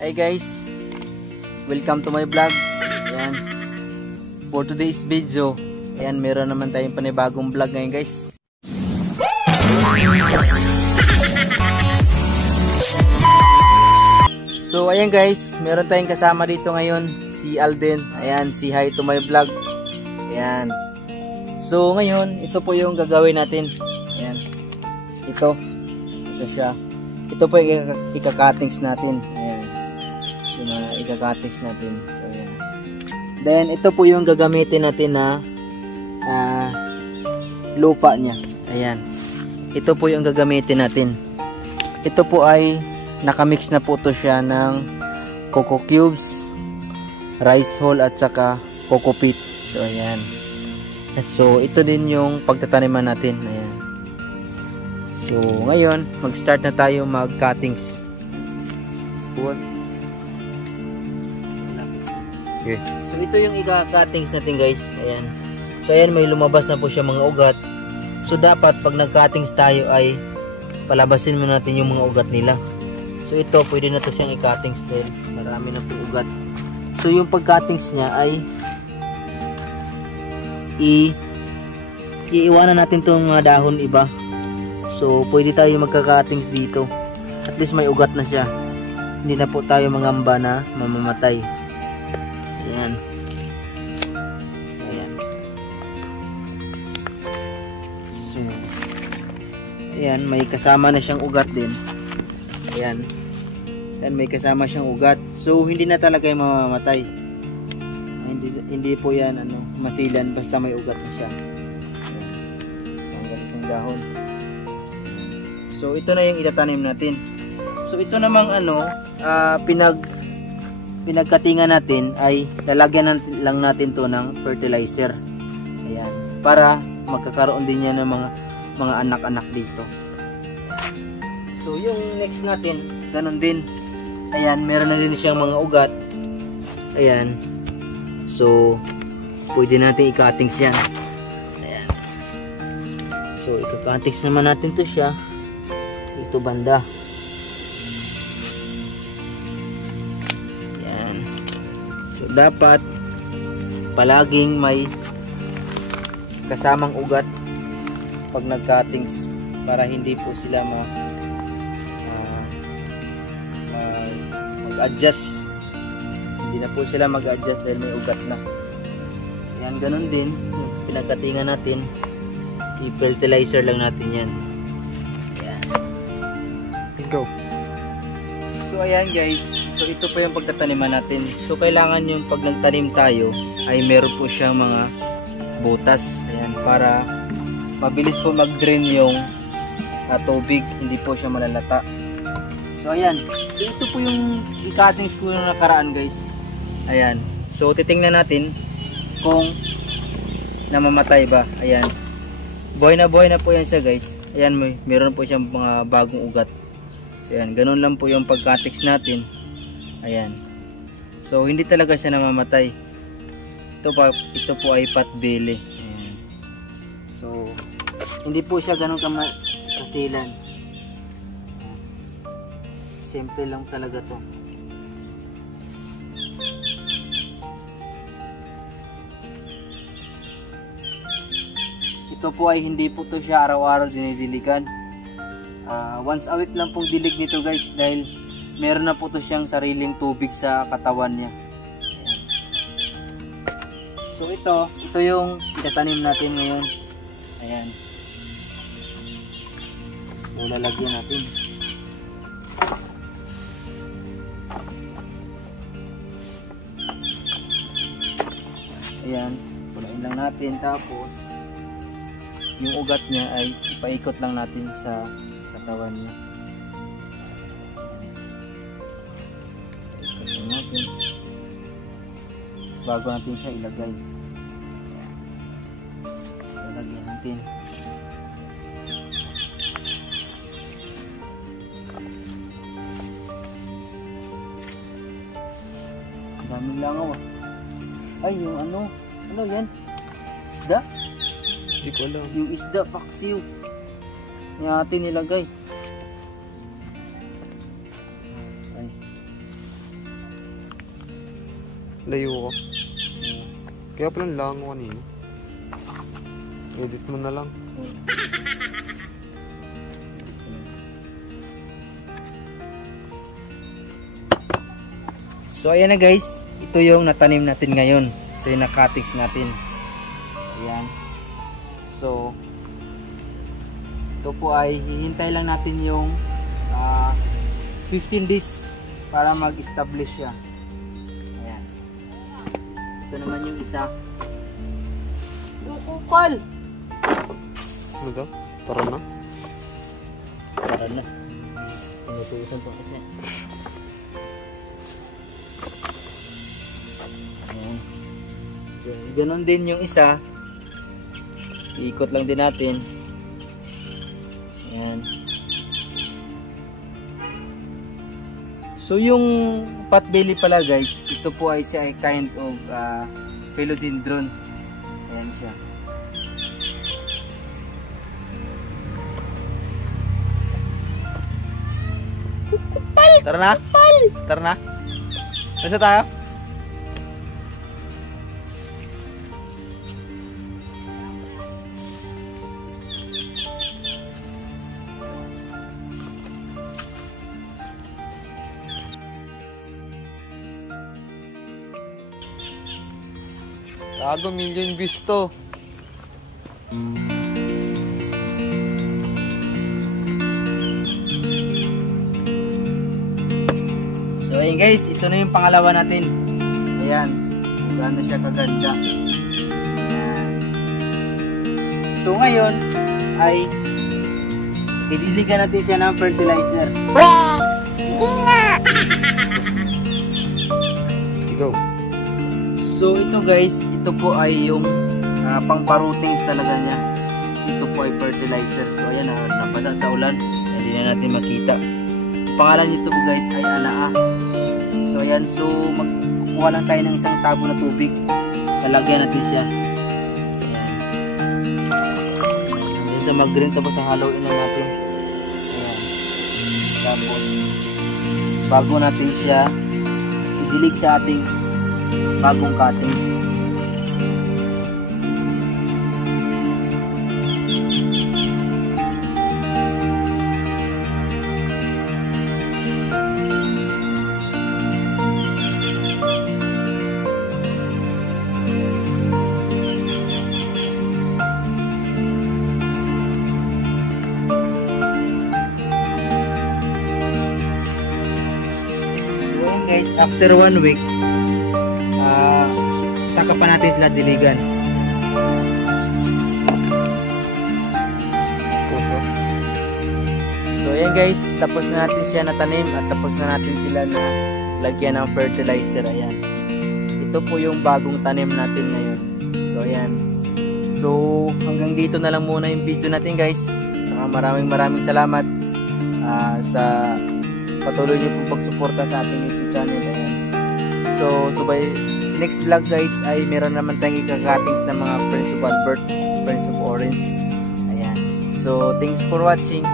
Hey guys, welcome to my vlog. Ayan. For today's video, ayan, meron naman tayong panibagong vlog ngayon guys. So ayan guys, meron tayong kasama dito ngayon, si Alden. Ayan, si hi to my vlog. Ayan. So ngayon, ito po yung gagawin natin. Ayan. Ito siya. Ito po yung ika-cuttings natin. Ayan. Yung mga ika-cuttings natin. So ayan. Then ito po yung gagamitin natin na lupa niya. Ayan. Ito po yung gagamitin natin. Ito po ay nakamix na po to siya ng coco cubes, rice hull at saka coco peat. So ayan. So ito din yung pagtataniman natin. Ayan. So ngayon mag-start na tayo mag-cuttings. Okay. So ito yung ika-cuttings natin guys. Ayan. So ayan, may lumabas na po siya mga ugat. So dapat pag nag-cuttings tayo ay palabasin mo natin yung mga ugat nila. So ito pwede na to siyang i-cuttings dahil marami na po ugat. So yung pag-cuttings niya ay iiwanan natin tong mga dahon iba. So pwede tayo magka-cuttings dito. At least may ugat na siya. Hindi na po tayo mangamba na mamamatay. Ayan. Ayan. So ayan, may kasama na siyang ugat din. Ayan. Ayan, may kasama siyang ugat. So hindi na talaga yung mamamatay. Hindi po yan masilan basta may ugat na siya. Tanggal isang dahon. So ito na yung itatanim natin. So ito namang pinagkatingan natin ay lalagyan lang natin to ng fertilizer. Ayan, para magkakaroon din yan ng mga anak-anak dito. So yung next natin, ganun din. Ayan, meron na din siyang mga ugat. Ayan. So pwede natin i-cuttings yan. Ayan. So i-cuttings naman natin to siya. Ito banda. Ayan. So dapat palaging may kasamang ugat pag nag-cuttings para hindi po sila mag-adjust. Hindi na po sila mag-adjust dahil may ugat na. Ayan, ganun din. Pinagkatingan natin. I-fertilizer lang natin yan. Ayan. Go. So ayan guys. So ito pa yung pagtataniman natin. So kailangan yung pag nagtanim tayo ay meron po siyang mga butas. Ayan, para mabilis po mag-drain yung tubig. Hindi po siya malalata. So ayan. So ito po yung i-cuttings ko yung nakaraan guys. Ayan. So titingnan natin kung namamatay ba. Ayan. Buhay na po yan siya guys. Ayan, meron po siyang mga bagong ugat. So ayan, ganun lang po yung pag-cuttings natin. Ayan. So hindi talaga siya namamatay. Ito po ay potbelly. Ayan. So hindi po siya ganun kasilan. Simple lang talaga to. Ito po ay hindi po to siya araw-araw dinidiligan. Once a week lang pong dilig nito guys dahil meron na po to siyang sariling tubig sa katawan niya. Ayan. So ito yung itatanim natin ngayon. Ayan. So lalagyan natin. Ayan, punain lang natin tapos yung ugat niya ay ipaikot lang natin sa katawan niya. Ikot lang natin bago natin siya ilagay. Ilagyan natin. Daming langaw ah. Ay, yung ano yan? Isda? Hindi ko alam. Yung isda, paksiw. Yung atin nilagay. Ay. Layo ko. Kaya pala lang kanina. Edit mo na lang. So ayan na guys, ito yung natanim natin ngayon. Ito yung nakatix natin. Ayan. So ito po ay hihintay lang natin yung 15 days para mag-establish siya. Ayan. Ito naman yung isa. Yung kupal. Ano daw? Tara na. Tara na. Pinutusan po kasi. Ganon din yung isa. Iikot lang din natin. Ayan. So yung potbelly pala guys, ito po ay siya ay kind of philodendron. Ayan siya. Tara na? Tara na? Nasa tayo? Gago, million views to. So ayun guys, ito na yung pangalawa natin. Ayan, kung gaano siya kaganda. Ayan. So ngayon ay idiligan natin siya ng fertilizer. Di nga! Go. So ito guys, ito po ay yung pang-parutings talaga niya. Ito po ay fertilizer. So ayan, napasa sa ulan. Hindi na natin makita. Ang pangalan nito po guys ay Anaa. So ayan, so magkukuha lang tayo ng isang tabo na tubig. Lalagyan natin siya. Ayan. Hanggang sa mag-green, tapos haluin na natin. Ayan. Tapos bago natin siya idilig sa ating bagong cuttings. So guys, after 1 week saka pa natin sila diligan. So ayan guys, tapos na natin siya natanim at tapos na natin sila na lagyan ng fertilizer. Ayan, ito po yung bagong tanim natin ngayon. So ayan, so hanggang dito na lang muna yung video natin guys. Saka maraming salamat sa patuloy niyo po pagsuporta sa ating YouTube channel. Ayan. So by next vlog guys ay meron naman tayong ikakatings ng mga Prince of Albert, Prince of Orange. Ayan. So thanks for watching.